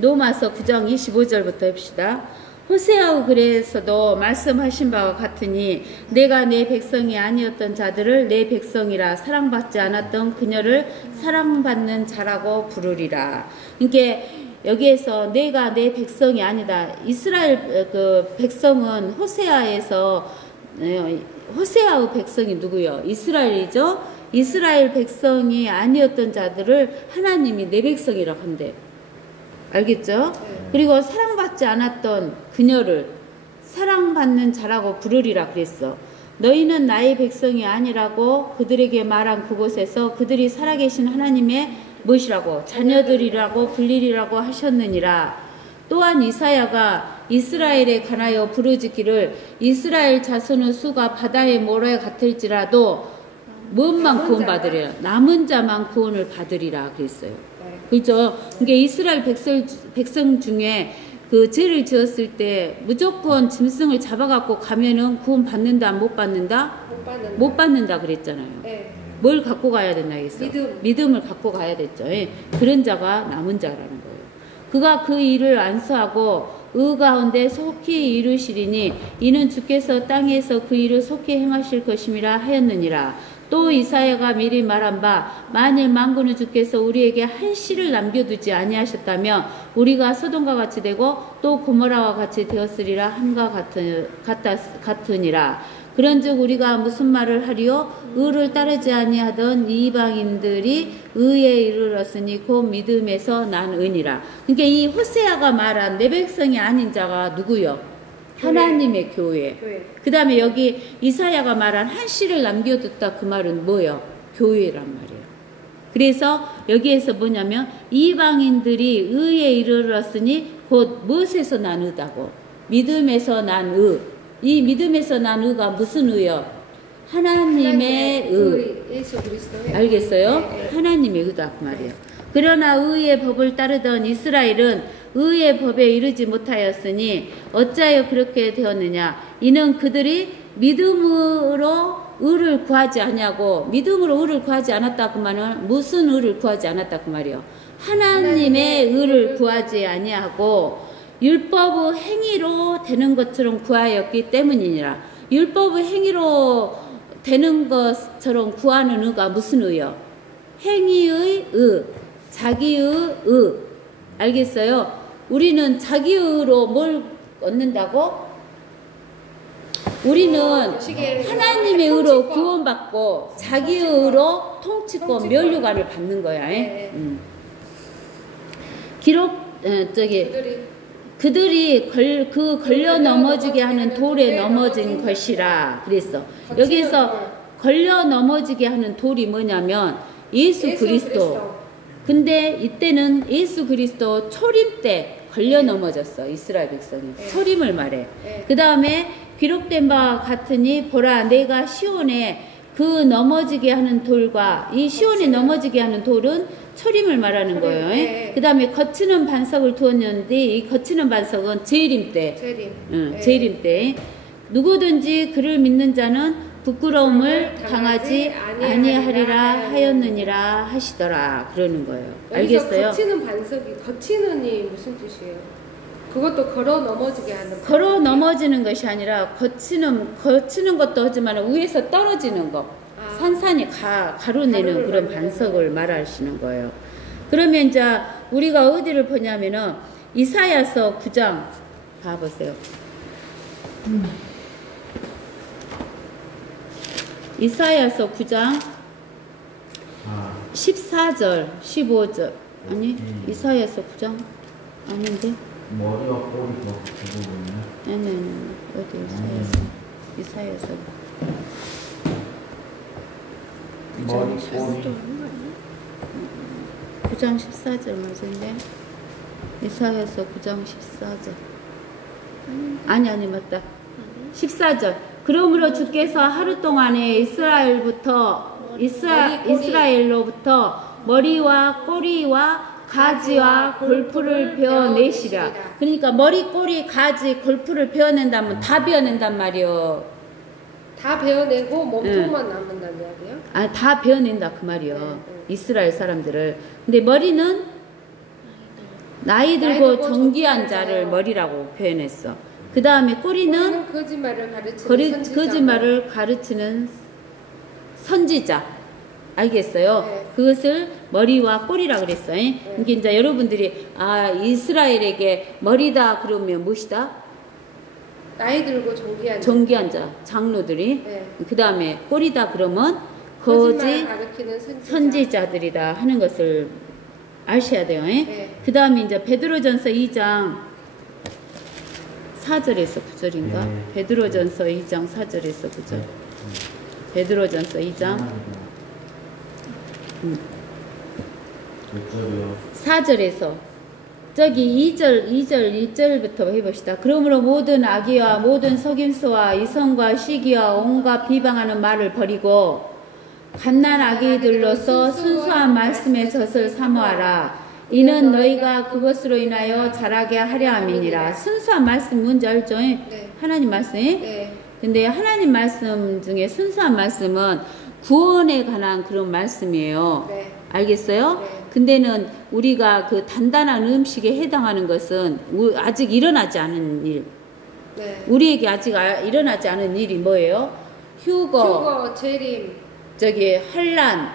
로마서 9장 25절부터 합시다. 호세아의 글에서도 말씀하신 바와 같으니 내가 내 백성이 아니었던 자들을 내 백성이라 사랑받지 않았던 그녀를 사랑받는 자라고 부르리라. 그러니까 여기에서 내가 내 백성이 아니다. 이스라엘 그 백성은 호세아에서 호세아의 백성이 누구요? 이스라엘이죠. 이스라엘 백성이 아니었던 자들을 하나님이 내 백성이라고 한대. 알겠죠? 그리고 사랑받지 않았던 그녀를 사랑받는 자라고 부르리라 그랬어. 너희는 나의 백성이 아니라고 그들에게 말한 그곳에서 그들이 살아계신 하나님의 무엇이라고? 자녀들이라고 불리리라고 하셨느니라. 또한 이사야가 이스라엘에 관하여 부르짖기를 이스라엘 자손의 수가 바다의 모래 같을지라도 무엇만 구원받으리라. 남은 자만 구원을 받으리라 그랬어요. 그렇죠? 그러니까 이스라엘 백성 중에 그 죄를 지었을 때 무조건 짐승을 잡아갖고 가면은 구원 받는다, 못 받는다? 못 받는다 그랬잖아요. 네. 뭘 갖고 가야 된다 했어? 믿음을 갖고 가야 됐죠. 예. 그런 자가 남은 자라는 거예요. 그가 그 일을 안수하고 의 가운데 속히 이루시리니 이는 주께서 땅에서 그 일을 속히 행하실 것임이라 하였느니라. 또 이사야가 미리 말한 바 만일 만군의 주께서 우리에게 한 씨를 남겨두지 아니하셨다면 우리가 소돔과 같이 되고 또 고모라와 같이 되었으리라 함과 같으니라. 그런즉 우리가 무슨 말을 하리요? 의를 따르지 아니하던 이방인들이 의에 이르렀으니 곧 믿음에서 난 은이라. 그러니까 이 호세아가 말한 내 백성이 아닌 자가 누구요? 하나님의 교회. 그 다음에 여기 이사야가 말한 한 씨를 남겨뒀다 그 말은 뭐예요? 교회란 말이에요. 그래서 여기에서 뭐냐면 이방인들이 의에 이르렀으니 곧 무엇에서 난 의다고? 믿음에서 난 의. 이 믿음에서 난 의가 무슨 의요? 하나님의 의. 예수 그리스도의 알겠어요? 네. 하나님의 의다 그 말이에요. 그러나 의의 법을 따르던 이스라엘은 의의 법에 이르지 못하였으니 어찌하여 그렇게 되었느냐? 이는 그들이 믿음으로 의를 구하지 않냐고. 믿음으로 의를 구하지 않았다 그 말은 무슨 의를 구하지 않았다 그 말이요? 하나님의 의를 구하지 아니하고 율법의 행위로 되는 것처럼 구하였기 때문이니라. 율법의 행위로 되는 것처럼 구하는 의가 무슨 의요? 행위의 의, 자기의 의. 알겠어요? 우리는 자기의로 뭘 얻는다고? 우리는 하나님의 의로 구원받고 자기의 의로 통치권, 면류관을 받는 거야. 기록 그들이 걸려 넘어지게 하는 돌에 넘어진 것이라 그랬어. 여기에서 걸려 넘어지게 하는 돌이 뭐냐면 예수 그리스도. 근데 이때는 예수 그리스도 초림 때 걸려 넘어졌어. 이스라엘 백성이. 초림을 말해. 그 다음에 기록된 바와 같으니 보라 내가 시온에 그 넘어지게 하는 돌과 이 시온에 넘어지게 하는 돌은 초림을 말하는 거예요. 그 다음에 거치는 반석을 두었는데 이 거치는 반석은 재림 때. 재림 때. 누구든지 그를 믿는 자는 부끄러움을 당하지 아니하리라 하였느니라 하시더라. 그러는 거예요. 알겠어요? 거치는 반석이 거치는이 무슨 뜻이에요? 그것도 걸어 넘어지게 하는. 걸어 넘어지는 것이 아니라 거치는 것도 하지만 위에서 떨어지는 거. 산산이 가로내는 그런 반석을 말하시는 거예요. 그러면 이제 우리가 어디를 보냐면은 이사야서 9장 봐보세요. 이사야서 9장 14절 15절 아니 이사야서 9장 아닌데 머리와 꼬리 그 부분이요? 아니 어디 이사야서 머리 꼬리 9장 14절 맞은데 이사야서 9장 14절 아니 맞다 14절 그러므로 주께서 하루 동안에 이스라엘로부터 머리와 꼬리와 가지와 골프를 베어내시라. 그러니까 머리, 꼬리, 가지, 골프를 베어낸다면 다 베어낸단 말이요. 다 베어내고 몸통만 남는다는 이야기요? 아, 다 베어낸다 그 말이요. 이스라엘 사람들을. 근데 머리는 나이 들고 정귀한 자를 머리라고 표현했어. 그 다음에 꼬리는 거짓말을 가르치는 선지자. 알겠어요? 네. 그것을 머리와 꼬리라 그랬어요. 그러니까 이제 여러분들이 이스라엘에게 머리다 그러면 무엇이다? 나이 들고 정귀한 자, 장로들이. 네. 그 다음에 꼬리다 그러면 거짓 선지자들이다 하는 것을 아셔야 돼요. 네. 그 다음에 이제 베드로전서 2장 4절에서 9절인가? 네. 베드로전서 2장 4절에서 9절. 베드로전서 2장 몇 절이요? 4절에서 저기 2절부터 해봅시다. 그러므로 모든 악의와 모든 속임수와 이성과 시기와 온갖 비방하는 말을 버리고 갓난 아기들로서 순수한 말씀의 젖을 사모하라. 이는 너희가 그것으로 인하여 자라게 하려 함이니라. 순수한 말씀 뭔지 알죠? 네. 하나님 말씀. 네. 근데 하나님 말씀 중에 순수한 말씀은 구원에 관한 그런 말씀이에요. 네. 알겠어요? 네. 근데는 우리가 그 단단한 음식에 해당하는 것은 아직 일어나지 않은 일. 네. 우리에게 아직 일어나지 않은 일이 뭐예요? 휴거, 재림, 저기 한란,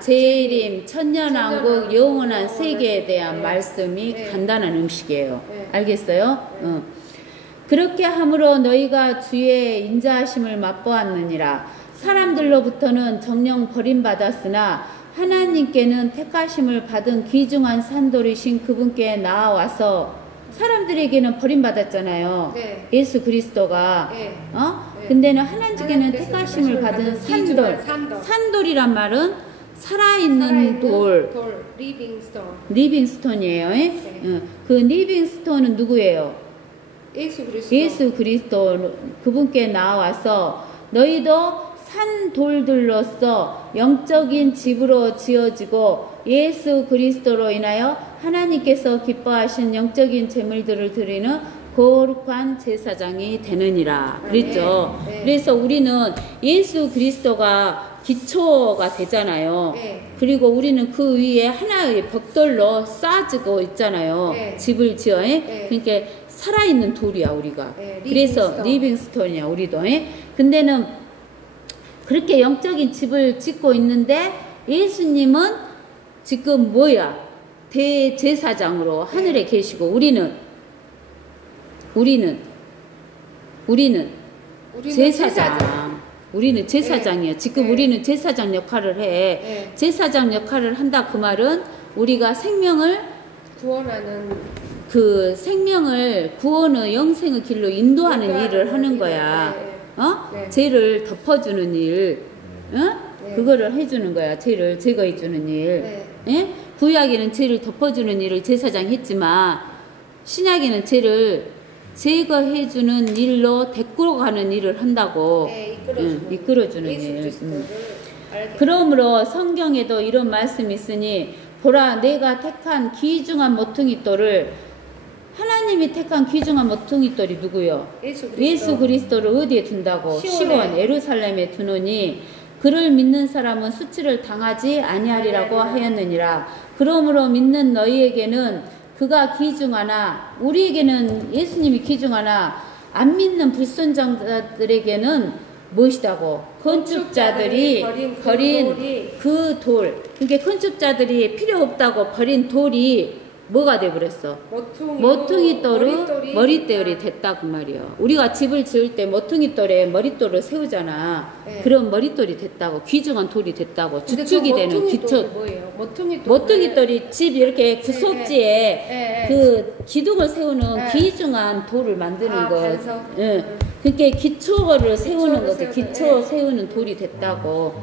재림, 천년왕국, 영원한 세계에 대한 네. 말씀이 네. 간단한 음식이에요. 네. 알겠어요? 네. 그렇게 함으로 너희가 주의 인자하심을 맛보았느니라. 사람들로부터는 정령 버림받았으나 하나님께는 택하심을 받은 귀중한 산돌이신 그분께 나아와서 사람들에게는 버림받았잖아요. 네. 예수 그리스도가. 네. 네. 근데는 하나님께는 택하심을 받은 산돌이란 말은 살아있는 돌. 리빙스톤이에요. 네. 그 리빙스톤은 누구예요? 예수 그리스도 그분께 나와서 너희도 산 돌들로서 영적인 집으로 지어지고 예수 그리스도로 인하여 하나님께서 기뻐하신 영적인 제물들을 드리는 거룩한 제사장이 되느니라 그랬죠. 네. 네. 그래서 우리는 예수 그리스도가 기초가 되잖아요. 네. 그리고 우리는 그 위에 하나의 벽돌로 쌓아지고 있잖아요. 네. 집을 지어. 네. 그러니까 살아있는 돌이야 우리가. 네. 그래서 리빙스톤이야 우리도. 근데는 그렇게 영적인 집을 짓고 있는데 예수님은 지금 뭐야? 대제사장으로 하늘에 계시고 우리는 제사장. 우리는 제사장이에요. 지금 네. 우리는 제사장 역할을 해. 네. 제사장 역할을 한다 그 말은 우리가 생명을 구원하는 구원의 영생의 길로 인도하는 일을 하는 거야. 네. 네. 죄를 덮어주는 일, 네. 그거를 해주는 거야. 죄를 제거해주는 일. 네. 예? 구약에는 죄를 덮어주는 일을 제사장이 했지만 신약에는 죄를 제거해주는 일로 데리고 가는 일을 한다고. 네, 이끌어주는 일. 그러므로 성경에도 이런 말씀이 있으니 보라 내가 택한 귀중한 모퉁이돌을 하나님이 택한 귀중한 모퉁이돌이 누구요? 예수 그리스도를 어디에 둔다고? 시온 예루살렘에 두노니 그를 믿는 사람은 수치를 당하지 아니하리라고 하였느니라. 그러므로 믿는 너희에게는 그가 귀중하나 우리에게는 예수님이 귀중하나 안 믿는 불순종자들에게는 무엇이다고? 건축자들이 버린 그 돌. 그러니까 건축자들이 필요 없다고 버린 돌이 뭐가 돼버렸어? 모퉁이돌의 머릿돌이 됐다 그 말이야. 우리가 집을 지을 때 모퉁이돌에 머릿돌을 세우잖아. 네. 그런 머릿돌이 됐다고. 귀중한 돌이 됐다고. 주축이 되는 기초. 뭐예요? 모퉁이돌이 집 이렇게 구석지에 네. 그 기둥을 세우는 네. 귀중한 돌을 만드는 거. 반석. 그러니까 기초를 세우는 거지. 세우는, 기초 네. 세우는 돌이 됐다고.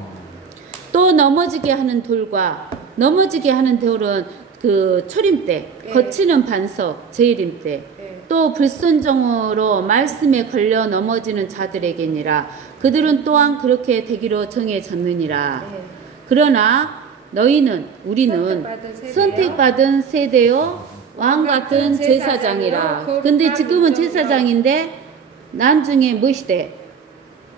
또 넘어지게 하는 돌과 넘어지게 하는 돌은 그 초림대, 네. 거치는 반석, 재림대, 네. 또 불순종으로 말씀에 걸려 넘어지는 자들에게니라. 그들은 또한 그렇게 되기로 정해졌느니라. 네. 그러나 우리는 선택받은 세대요 왕 같은 제사장이라. 근데 지금은 제사장인데 나중에 무엇이 돼?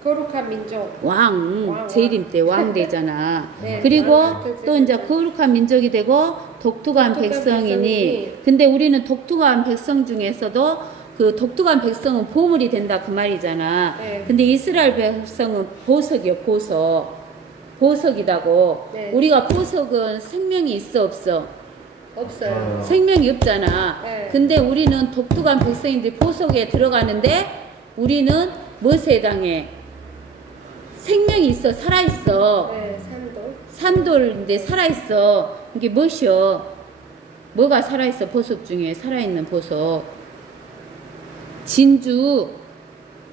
거룩한 민족. 왕, 재림 때 왕 되잖아. 네, 그리고 왕 또 이제 거룩한 민족이 되고 독특한 백성이니, 근데 우리는 독특한 백성 중에서도 그 독특한 백성은 보물이 된다 그 말이잖아. 네. 근데 이스라엘 백성은 보석이요, 보석. 보석이다고. 네. 우리가 보석은 생명이 있어, 없어? 없어요. 생명이 없잖아. 네. 근데 우리는 독특한 백성인데 보석에 들어가는데 우리는 무엇에 해당해? 생명이 있어, 살아있어. 네, 산돌. 산돌인데 살아있어. 이게 무엇이요? 뭐가 살아있어? 보석 중에 살아있는 보석. 진주.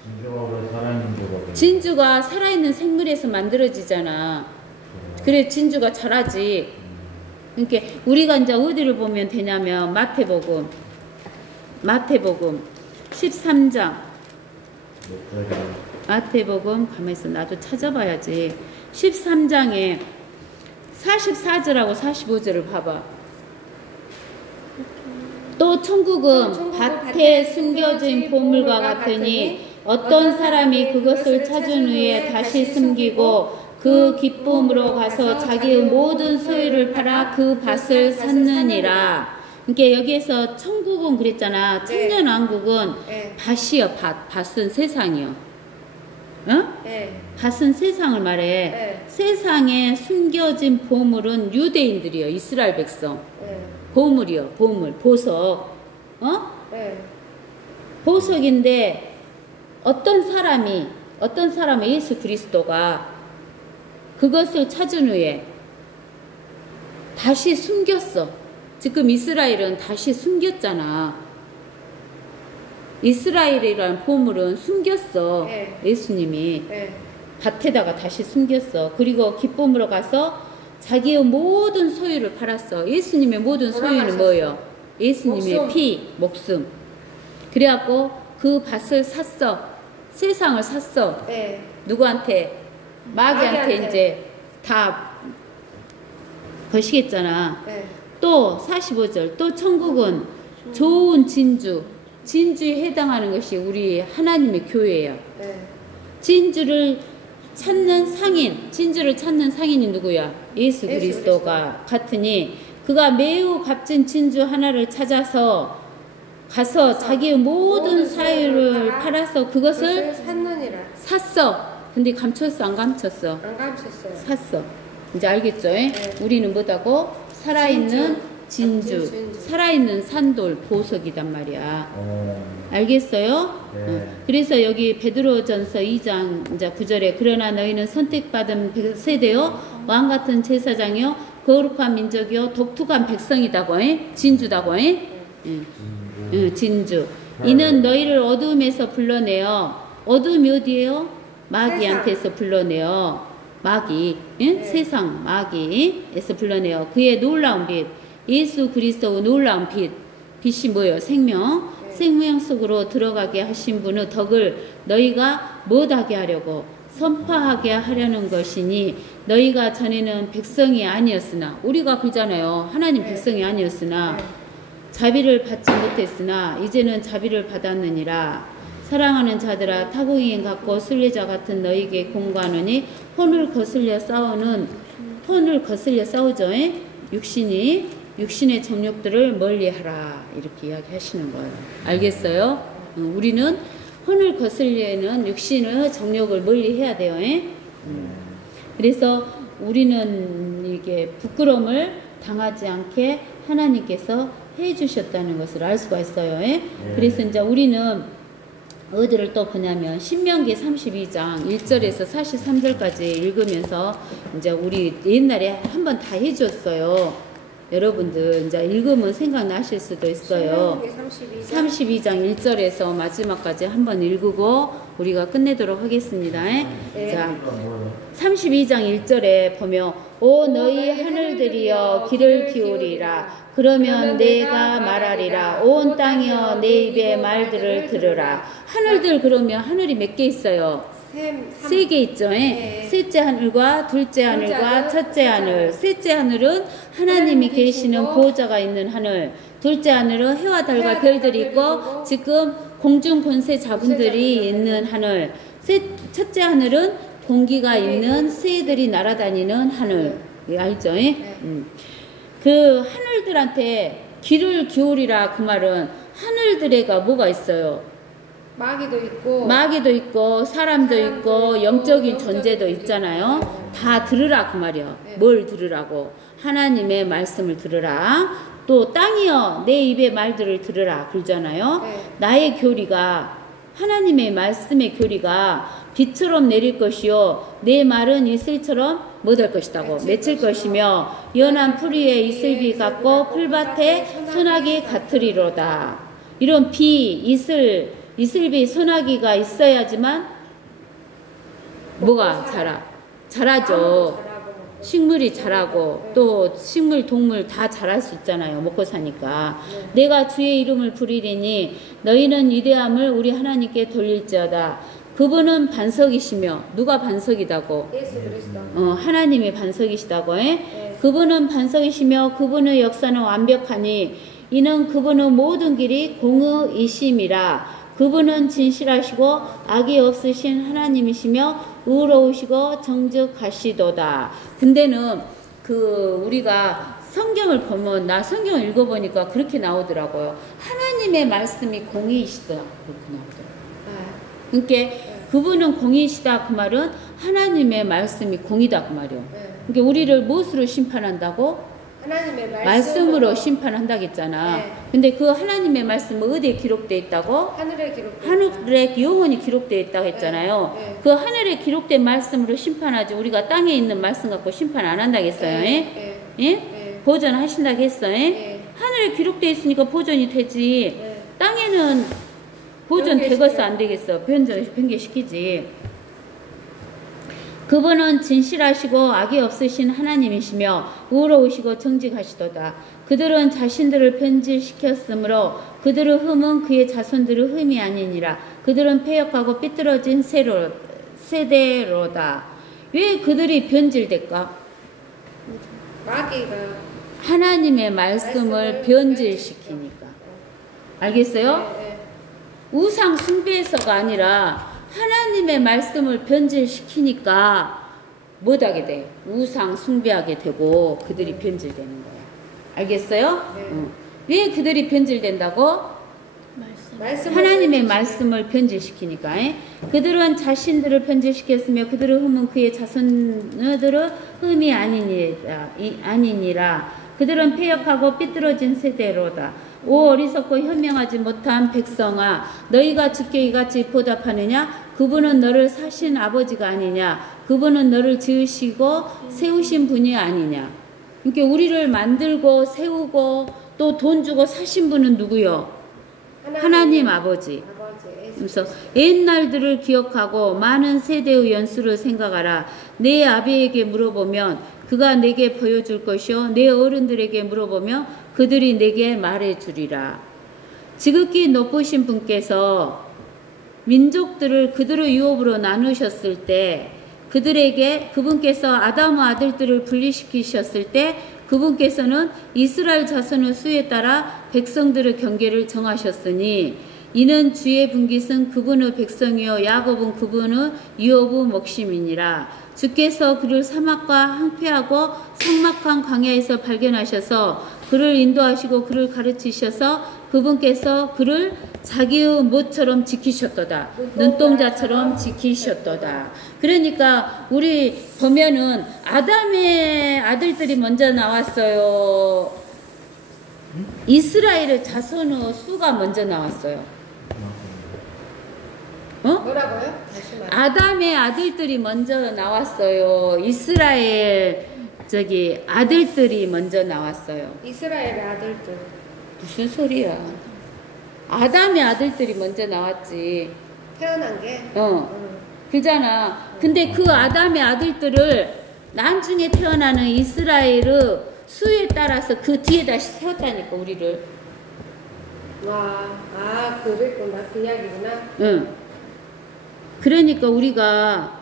진주가 왜 살아있는 거거든? 진주가 살아있는 생물에서 만들어지잖아. 그래 진주가 자라지. 그러니까 우리가 이제 어디를 보면 되냐면 마태복음 13장. 몇 절이요? 마태복음 가만히 있어. 나도 찾아봐야지. 13장에 44절하고 45절을 봐봐. 또 천국은 밭에 숨겨진 보물과 같으니 어떤 사람이 그것을 찾은 후에 다시 숨기고 그 기쁨으로 가서 자기의 모든 소유를 팔아 그 밭을 샀느니라. 그러니까 여기에서 천국은 그랬잖아. 천년왕국은 네. 밭이요. 밭은 세상이요. 어? 네. 밭은 세상을 말해. 네. 세상에 숨겨진 보물은 유대인들이요. 이스라엘 백성. 네. 보물이요. 보물. 보석. 어? 네. 보석인데 어떤 사람이 예수 그리스도가 그것을 찾은 후에 다시 숨겼어. 지금 이스라엘은 다시 숨겼잖아. 이스라엘이라는 보물은 숨겼어. 네. 예수님이 네. 밭에다가 다시 숨겼어. 그리고 기쁨으로 가서 자기의 모든 소유를 팔았어. 예수님의 모든 소유는 뭐예요? 예수님의 목숨. 피, 목숨. 그래갖고 그 밭을 샀어. 세상을 샀어. 네. 누구한테? 마귀한테 마귀한테. 이제 다 거시겠잖아. 네. 또 45절. 또 천국은 좋은 진주에 해당하는 것이 우리 하나님의 교회예요. 네. 진주를 찾는 상인이 누구야? 예수 그리스도가 같으니 그가 매우 값진 진주 하나를 찾아서 가서 자기의 모든 사유를 팔아서 그것을 샀느니라. 샀어. 근데 감췄어, 안 감췄어? 안 감췄어요. 샀어. 이제 알겠죠? 네. 우리는 뭐다고? 살아있는 진주, 진주. 살아있는 산돌, 보석이단 말이야. 알겠어요? 네. 그래서 여기 베드로전서 2장 이제 9절에 그러나 너희는 선택받은 세대요 왕 같은 제사장이요 거룩한 민족이요 독특한 백성이다고 진주다고 진주. 이는 너희를 어두움에서 불러내어 어두움이 어디예요? 마귀한테서 불러내어 마귀 세상 마귀에서 불러내어 그의 놀라운 빛 예수 그리스도의 놀라운 빛이 뭐예요? 생명 속으로 들어가게 하신 분의 덕을 너희가 못하게 하려고 선포하게 하려는 것이니 너희가 전에는 백성이 아니었으나 우리가 그잖아요. 하나님 백성이 아니었으나 자비를 받지 못했으나 이제는 자비를 받았느니라. 사랑하는 자들아 타국인 같고 순례자 같은 너희에게 공고하노니 혼을 거슬려 싸우죠. 육신의 정욕들을 멀리하라 이렇게 이야기하시는 거예요. 알겠어요? 우리는 혼을 거슬려는 육신의 정욕을 멀리해야 돼요. 그래서 우리는 이게 부끄러움을 당하지 않게 하나님께서 해주셨다는 것을 알 수가 있어요. 그래서 이제 우리는 어디를 또 보냐면 신명기 32장 1절에서 43절까지 읽으면서 이제 우리 옛날에 한번 다 해줬어요. 여러분들 이제 읽으면 생각나실 수도 있어요. 32장 1절에서 마지막까지 한번 읽고 우리가 끝내도록 하겠습니다. 자, 32장 1절에 보면 오 너희 하늘들이여 귀를 기울이라 그러면 내가 말하리라 온 땅이여 내 입의 말들을 들으라. 하늘들 그러면 하늘이 몇 개 있어요? 세 개 있죠. 셋째 하늘과 둘째 하늘과 첫째 하늘. 셋째 하늘은 하나님이 계시는 보호자가 있는 하늘. 둘째 하늘은 해와 달과 별들이 있고 지금 공중 권세 자분들이 있는 하늘. 첫째 하늘은 공기가 있는 새들이 날아다니는 하늘. 알죠? 그 하늘들한테 귀를 기울이라 그 말은 하늘들에가 뭐가 있어요? 마귀도 있고 사람도 있고 영적인 존재도 있잖아요. 다 들으라 그 말이요. 뭘 들으라고? 하나님의 말씀을 들으라. 또 땅이여 내 입의 말들을 들으라 그러잖아요. 나의 교리가 하나님의 말씀의 교리가 비처럼 내릴 것이요 내 말은 이슬처럼 못할 것이다고 맺힐 것이며 연한 풀 위에 이슬비 같고 풀밭에 소나기 같으리로다. 이런 비, 이슬비, 소나기가 있어야지만 뭐가 자라죠. 식물이 자라고 또 식물, 동물 다 자랄 수 있잖아요. 먹고 사니까. 내가 주의 이름을 부리리니 너희는 위대함을 우리 하나님께 돌릴지어다. 그분은 반석이시며 누가 반석이다고? 예수 그리스도. 하나님이 반석이시다고 해? 그분은 반석이시며 그분의 역사는 완벽하니 이는 그분의 모든 길이 공의이심이라. 그분은 진실하시고 악이 없으신 하나님이시며 의로우시고 정직하시도다. 근데는 우리가 성경을 보면 나 성경을 읽어보니까 그렇게 나오더라고요. 하나님의 말씀이 공의이시다 그렇게 나오더라고요. 그러니까 그분은 공의이시다 그 말은 하나님의 말씀이 공의다 그 말이요. 그러니까 우리를 무엇으로 심판한다고? 하나님의 말씀으로 심판한다겠잖아. 근데 그 하나님의 말씀은 어디에 기록되어 있다고? 하늘에 영원히 기록되어 있다고 했잖아요. 그 하늘에 기록된 말씀으로 심판하지 우리가 땅에 있는 말씀 갖고 심판 안 한다겠어요. 보존하신다고 했어요. 하늘에 기록되어 있으니까 보존이 되지. 땅에는 보존 되겠어 안 되겠어? 변개시키지. 그분은 진실하시고 악이 없으신 하나님이시며 의로우시고 정직하시도다. 그들은 자신들을 변질시켰으므로 그들의 흠은 그의 자손들의 흠이 아니니라. 그들은 패역하고 삐뚤어진 세대로다. 왜 그들이 변질될까? 마귀가 하나님의 말씀을 변질시키니까. 알겠어요? 우상 숭배에서가 아니라 하나님의 말씀을 변질시키니까 못하게 돼. 우상 숭배하게 되고 그들이 변질되는 거야. 알겠어요? 왜 그들이 변질된다고? 하나님의 말씀을 변질시키니까. 그들은 자신들을 변질시켰으며 그들의 흠은 그의 자손들의 흠이 아니니라. 그들은 패역하고 삐뚤어진 세대로다. 오 어리석고 현명하지 못한 백성아, 너희가 주께 이같이 보답하느냐? 그분은 너를 사신 아버지가 아니냐? 그분은 너를 지으시고 세우신 분이 아니냐? 그러니까 우리를 만들고 세우고 또 돈 주고 사신 분은 누구요? 하나님 아버지. 그래서 옛날들을 기억하고 많은 세대의 연수를 생각하라. 내 아비에게 물어보면 그가 내게 보여줄 것이요 내 어른들에게 물어보면 그들이 내게 말해주리라. 지극히 높으신 분께서 민족들을 그들의 유업으로 나누셨을 때 그분께서 아담의 아들들을 분리시키셨을 때 그분께서는 이스라엘 자손의 수에 따라 백성들의 경계를 정하셨으니 이는 주의 분깃은 그분의 백성이요 야곱은 그분의 유업의 목심이니라. 주께서 그를 사막과 항폐하고 삭막한 광야에서 발견하셔서 그를 인도하시고 그를 가르치셔서 그분께서 그를 자기의 못처럼 지키셨도다. 눈동자처럼 지키셨도다. 그러니까 우리 보면은 아담의 아들들이 먼저 나왔어요. 이스라엘의 자손의 수가 먼저 나왔어요. 뭐라고요? 다시 말해. 아담의 아들들이 먼저 나왔어요. 이스라엘 아들들이 먼저 나왔어요. 이스라엘의 아들들. 무슨 소리야? 아담의 아들들이 먼저 나왔지. 태어난 게. 그잖아. 근데 그 아담의 아들들을 나중에 태어나는 이스라엘의 수에 따라서 그 뒤에 다시 세웠다니까 우리를. 그랬구나. 그 이야기구나. 응. 그러니까 우리가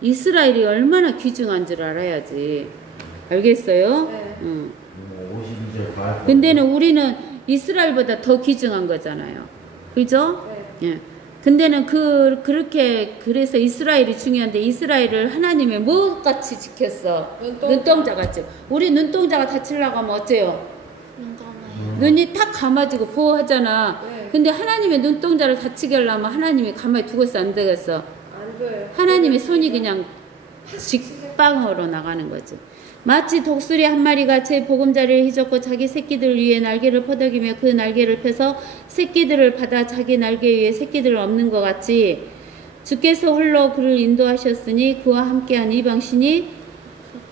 이스라엘이 얼마나 귀중한 줄 알아야지. 알겠어요? 네. 응. 52절 근데는 우리는 이스라엘보다 더 귀중한 거잖아요. 그죠? 네. 예. 근데는 그래서 이스라엘이 중요한데 이스라엘을 하나님이 뭐 같이 지켰어? 눈동자 같죠. 우리 눈동자가 다치려고 하면 어째요? 눈이 탁 감아지고 보호하잖아. 네. 근데 하나님의 눈동자를 다치게 하려면 하나님이 가만히 두고서 안 되겠어. 안 돼요. 하나님의 손이 그냥 직방으로 나가는 거지. 마치 독수리 한 마리가 제 보금자리를 휘젓고 자기 새끼들 위에 날개를 퍼덕이며 그 날개를 펴서 새끼들을 받아 자기 날개 위에 새끼들을 엎는 것 같이 주께서 홀로 그를 인도하셨으니 그와 함께한 이방신이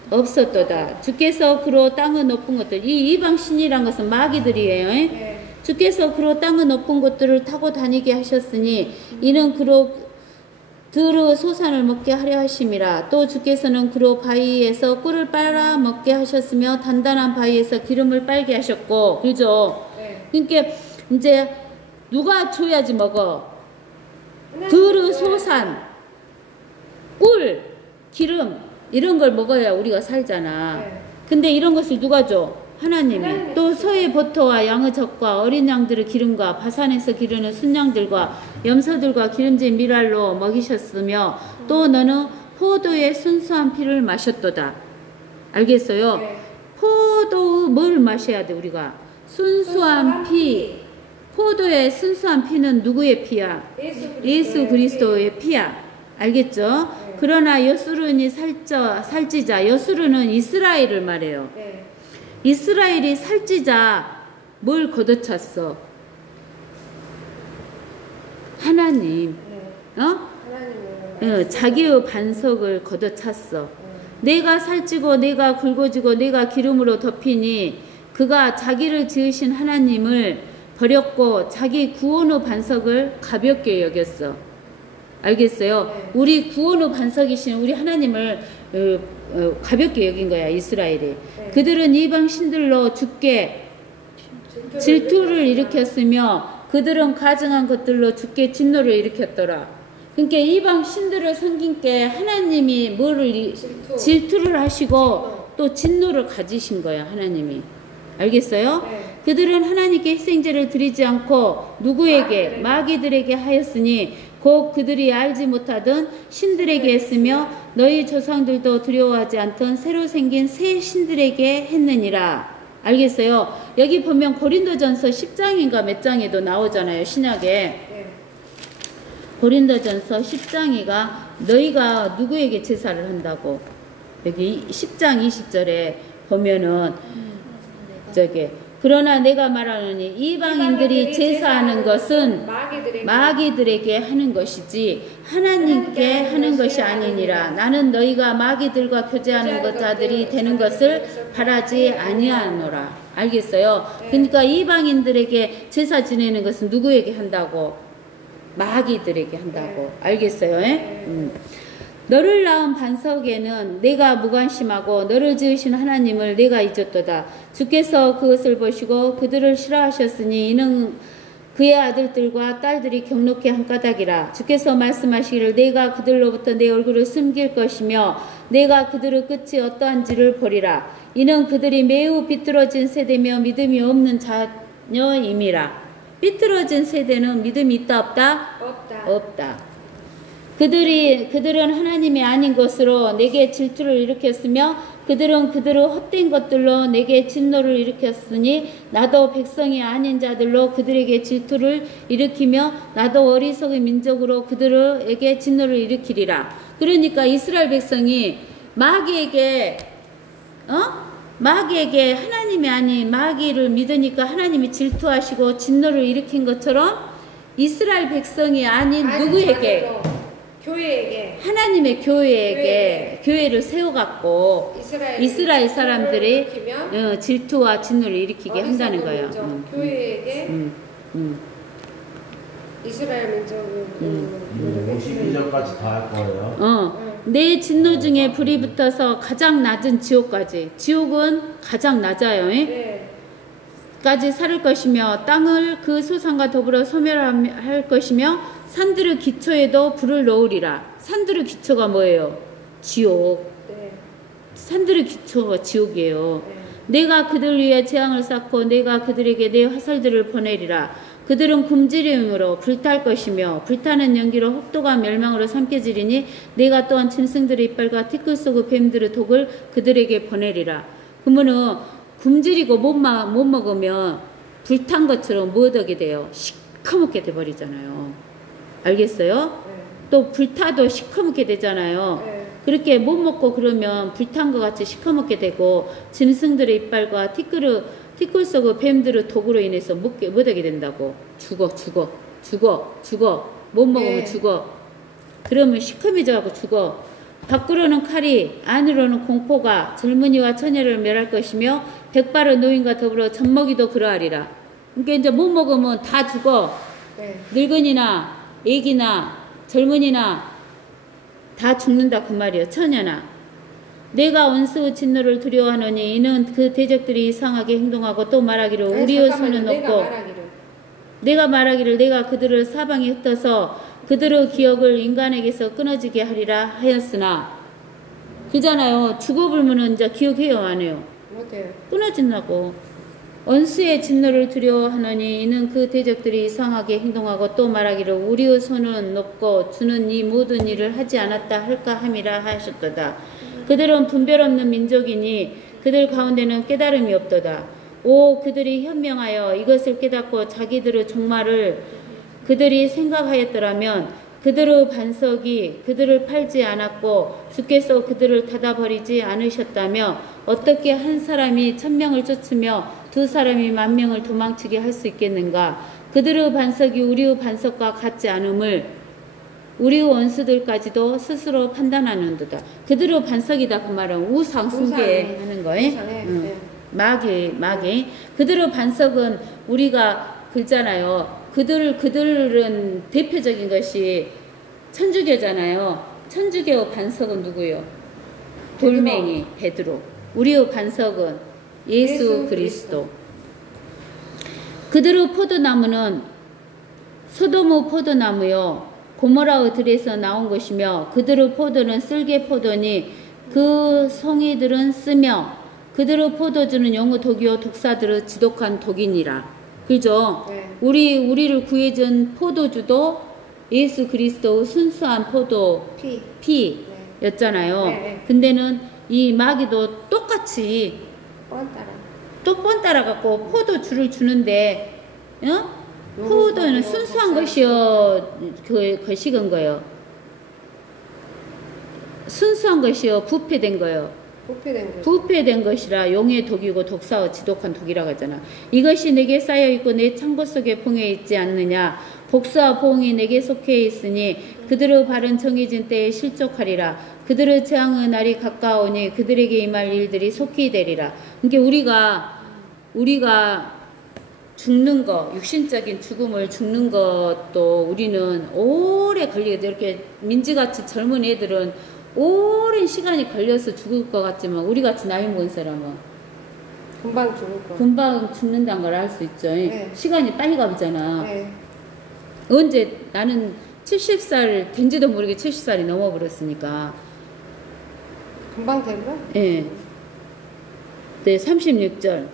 없었도다. 주께서 그로 땅의 높은 것들, 이 이방신이란 것은 마귀들이에요. 네. 주께서 그로 땅의 높은 곳들을 타고 다니게 하셨으니 이는 그로 들의 소산을 먹게 하려 하심이라. 또 주께서는 그로 바위에서 꿀을 빨아 먹게 하셨으며 단단한 바위에서 기름을 빨게 하셨고. 그죠? 네. 그러니까 이제 누가 줘야지 먹어. 들의 소산, 꿀, 기름 이런 걸 먹어야 우리가 살잖아. 네. 근데 이런 것을 누가 줘? 하나님이. 하나님이 또 주시죠. 소의 버터와 양의 젖과 어린 양들의 기름과 바산에서 기르는 순양들과 염소들과 기름진 미랄로 먹이셨으며 또 너는 포도의 순수한 피를 마셨도다. 알겠어요? 네. 포도 뭘 마셔야 돼 우리가? 순수한 피. 포도의 순수한 피는 누구의 피야? 예수 그리스도의 피야. 알겠죠? 네. 그러나 여수르니 살찌자. 여수르는 이스라엘을 말해요. 네. 이스라엘이 살찌자 뭘 걷어찼어? 하나님. 네. 어? 하나님은 자기의 반석을 걷어찼어. 내가 살찌고 내가 굵어지고 내가 기름으로 덮이니 그가 자기를 지으신 하나님을 버렸고 자기 구원의 반석을 가볍게 여겼어. 알겠어요? 네. 우리 구원의 반석이신 우리 하나님을 가볍게 여긴 거야 이스라엘이. 네. 그들은 이방 신들로 죽게 질투를 일으켰으며 그들은 가증한 것들로 죽게 진노를 일으켰더라. 그러니까 이방 신들을 섬긴 게 하나님이 뭐를 질투를 하시고 또 진노를 가지신 거야 하나님이. 알겠어요? 네. 그들은 하나님께 희생제를 드리지 않고 누구에게? 마귀들에게 하였으니 곧 그들이 알지 못하던 신들에게 했으며 너희 조상들도 두려워하지 않던 새로 생긴 새 신들에게 했느니라. 알겠어요? 여기 보면 고린도전서 10장인가 몇 장에도 나오잖아요 신약에. 네. 고린도전서 10장이가 너희가 누구에게 제사를 한다고. 여기 10장 20절에 보면은 저기 그러나 내가 말하노니 이방인들이 제사하는 것은 마귀들에게 하는 것이지 하나님께 하는 것이 아니니라. 나는 너희가 마귀들과 교제하는 자들이 되는 것을 바라지 아니하노라. 알겠어요? 그러니까 이방인들에게 제사 지내는 것은 누구에게 한다고? 마귀들에게 한다고. 알겠어요? 너를 낳은 반석에는 내가 무관심하고 너를 지으신 하나님을 내가 잊었도다. 주께서 그것을 보시고 그들을 싫어하셨으니 이는 그의 아들들과 딸들이 경록히 한 까닭이라. 주께서 말씀하시기를 내가 그들로부터 내 얼굴을 숨길 것이며 내가 그들의 끝이 어떠한지를 보리라. 이는 그들이 매우 비뚤어진 세대며 믿음이 없는 자녀임이라. 삐뚤어진 세대는 믿음이 있다 없다? 없다. 그들은 하나님이 아닌 것으로 내게 질투를 일으켰으며 그들은 그들의 헛된 것들로 내게 진노를 일으켰으니 나도 백성이 아닌 자들로 그들에게 질투를 일으키며 나도 어리석은 민족으로 그들에게 진노를 일으키리라. 그러니까 이스라엘 백성이 마귀에게 하나님이 아닌 마귀를 믿으니까 하나님이 질투하시고 진노를 일으킨 것처럼 이스라엘 백성이 아닌 누구에게? 교회에게. 하나님의 교회에게 교회를 세워갖고 이스라엘 사람들이 질투와 진노를 일으키게 한다는 거예요. 교회에게 이스라엘 민족을 52절까지 다 할 거예요. 내 진노 중에 불이 붙어서 가장 낮은 지옥까지. 지옥은 가장 낮아요. 네. 까지 살을 것이며 땅을 그 소산과 더불어 소멸할 것이며 산들의 기초에도 불을 놓으리라. 산들의 기초가 뭐예요? 지옥. 네. 산들의 기초가 지옥이에요. 네. 내가 그들 위해 재앙을 쌓고 내가 그들에게 내 화살들을 보내리라. 그들은 굶주림으로 불탈 것이며 불타는 연기로 혹독한 멸망으로 삼켜지리니 내가 또한 짐승들의 이빨과 티끌 속의 뱀들의 독을 그들에게 보내리라. 그러면은 굶주리고 못 먹으면 불탄 것처럼 못 하게 돼요. 시커멓게 돼버리잖아요. 알겠어요? 네. 또 불타도 시커멓게 되잖아요. 네. 그렇게 못 먹고 그러면 불탄 것 같이 시커멓게 되고 짐승들의 이빨과 티끌 속의 뱀들의 독으로 인해서 못하게 된다고. 죽어. 못 먹으면 네. 죽어. 그러면 시커매져갖고 죽어. 밖으로는 칼이, 안으로는 공포가 젊은이와 처녀를 멸할 것이며 백발의 노인과 더불어 젖먹이도 그러하리라. 그러니까 이제 못 먹으면 다 죽어. 네. 늙은이나 애기나 젊은이나 다 죽는다 그 말이에요. 처녀나. 내가 원수 진노를 두려워하노니 이는 그 대적들이 이상하게 행동하고 또 말하기를 우리의 손은 없고 내가 말하기를 내가 그들을 사방에 흩어서 그들의 기억을 인간에게서 끊어지게 하리라 하였으나 그잖아요. 죽어불면은 이제 기억해요 안 해요? 못해요. 끊어진다고. 원수의 진노를 두려워하노니 이는 그 대적들이 이상하게 행동하고 또 말하기를 우리의 손은 높고 주는 이 모든 일을 하지 않았다 할까 함이라 하셨도다. 그들은 분별 없는 민족이니 그들 가운데는 깨달음이 없도다. 오 그들이 현명하여 이것을 깨닫고 자기들의 종말을 그들이 생각하였더라면 그들의 반석이 그들을 팔지 않았고 주께서 그들을 닫아버리지 않으셨다며 어떻게 한 사람이 1000명을 쫓으며 두 사람이 10,000명을 도망치게 할 수 있겠는가. 그들의 반석이 우리의 반석과 같지 않음을 우리의 원수들까지도 스스로 판단하는도다. 그들의 반석이다 그 말은 우상 숭배하는 거예요. 마귀. 그들의 반석은 우리가 그잖아요. 그들은 대표적인 것이 천주교잖아요. 천주교 반석은 누구요? 돌멩이 베드로. 우리의 반석은 예수 그리스도. 그들의 포도나무는 소돔의 포도나무요 고모라의 들에서 나온 것이며 그들의 포도는 쓸개 포도니 그 송이들은 쓰며 그들의 포도주는 영의 독이요 독사들의 지독한 독이니라. 그죠? 네. 우리를 구해준 포도주도 예수 그리스도의 순수한 포도 피였잖아요. 네. 근데는 이 마귀도 똑같이 뻔 따라갖고 포도주를 주는데 포도는 순수한 것이요 거식은 거요. 순수한 것이요 부패된 거요. 부패된 것이라 용의 독이고 독사와 지독한 독이라고 하잖아. 이것이 내게 쌓여있고 내 창고 속에 봉해 있지 않느냐. 복수와 보응이 내게 속해 있으니 그들의 발은 정해진 때에 실족하리라. 그들의 재앙의 날이 가까우니 그들에게 임할 일들이 속히 되리라. 그러니까 우리가 죽는 거, 육신적인 죽음을 죽는 것도 우리는 오래 걸리거든. 이렇게 민지같이 젊은 애들은 오랜 시간이 걸려서 죽을 것 같지만 우리같이 나이 먹은 사람은 금방 죽는다는 걸 알 수 있죠. 네. 시간이 빨리 가잖아. 네. 언제 나는 70살 된지도 모르게 70살이 넘어버렸으니까. 금방 되면? 네. 네, 36절.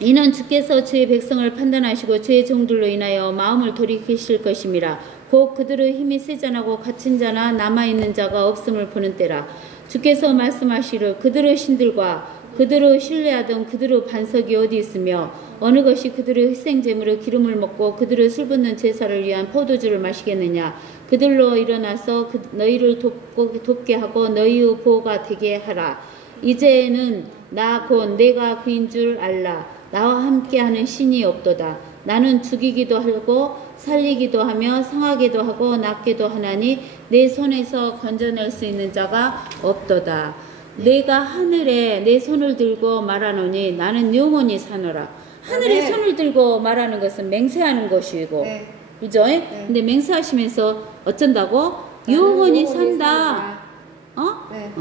이는 주께서 주의 백성을 판단하시고 주의 종들로 인하여 마음을 돌이키실 것임이라. 곧 그들의 힘이 세잔하고 갇힌 자나 남아있는 자가 없음을 보는 때라. 주께서 말씀하시를 그들의 신들과 그들의 신뢰하던 그들의 반석이 어디 있으며 어느 것이 그들의 희생제물의 기름을 먹고 그들의 술붓는 제사를 위한 포도주를 마시겠느냐. 그들로 일어나서 너희를 돕게 하고 너희의 보호가 되게 하라. 이제는 나 곧 내가 그인 줄 알라. 나와 함께하는 신이 없도다. 나는 죽이기도 하고 살리기도 하며 상하게도 하고 낫게도 하나니 내 손에서 건져낼 수 있는 자가 없도다. 내가 하늘에 내 손을 들고 말하노니 나는 영원히 사노라. 하늘에 네. 손을 들고 말하는 것은 맹세하는 것이고 네. 그죠? 근데 맹세하시면서 어쩐다고? 영원히 산다. 네.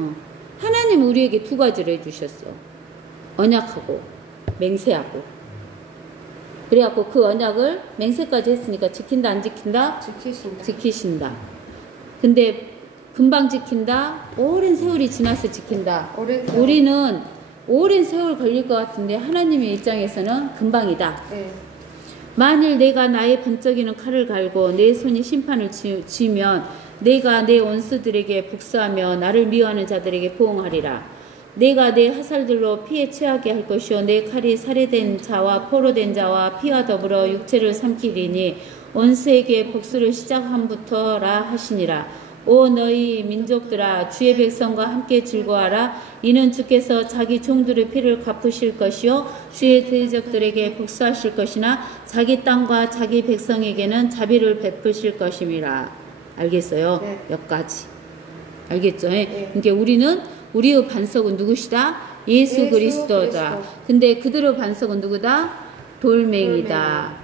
하나님 우리에게 두 가지를 해주셨어. 언약하고 맹세하고. 그래갖고 그 언약을 맹세까지 했으니까 지킨다 안 지킨다? 지키신다. 근데 금방 지킨다? 오랜 세월이 지나서 지킨다. 우리는 오랜 세월 걸릴 것 같은데 하나님의 입장에서는 금방이다. 네. 만일 내가 나의 번쩍이는 칼을 갈고 내 손이 심판을 쥐면 내가 내 원수들에게 복수하며 나를 미워하는 자들에게 보응하리라. 내가 내 화살들로 피에 취하게 할 것이요 내 칼이 살해된 자와 포로된 자와 피와 더불어 육체를 삼키리니 원수에게 복수를 시작함부터라 하시니라. 오 너희 민족들아 주의 백성과 함께 즐거워하라. 이는 주께서 자기 종들의 피를 갚으실 것이요 주의 대적들에게 복수하실 것이나 자기 땅과 자기 백성에게는 자비를 베푸실 것임이라. 알겠어요? 네. 여기까지. 알겠죠? 네. 그러니까 우리는 우리의 반석은 누구시다? 예수 그리스도다. 그리스도. 근데 그들의 반석은 누구다? 돌멩이다.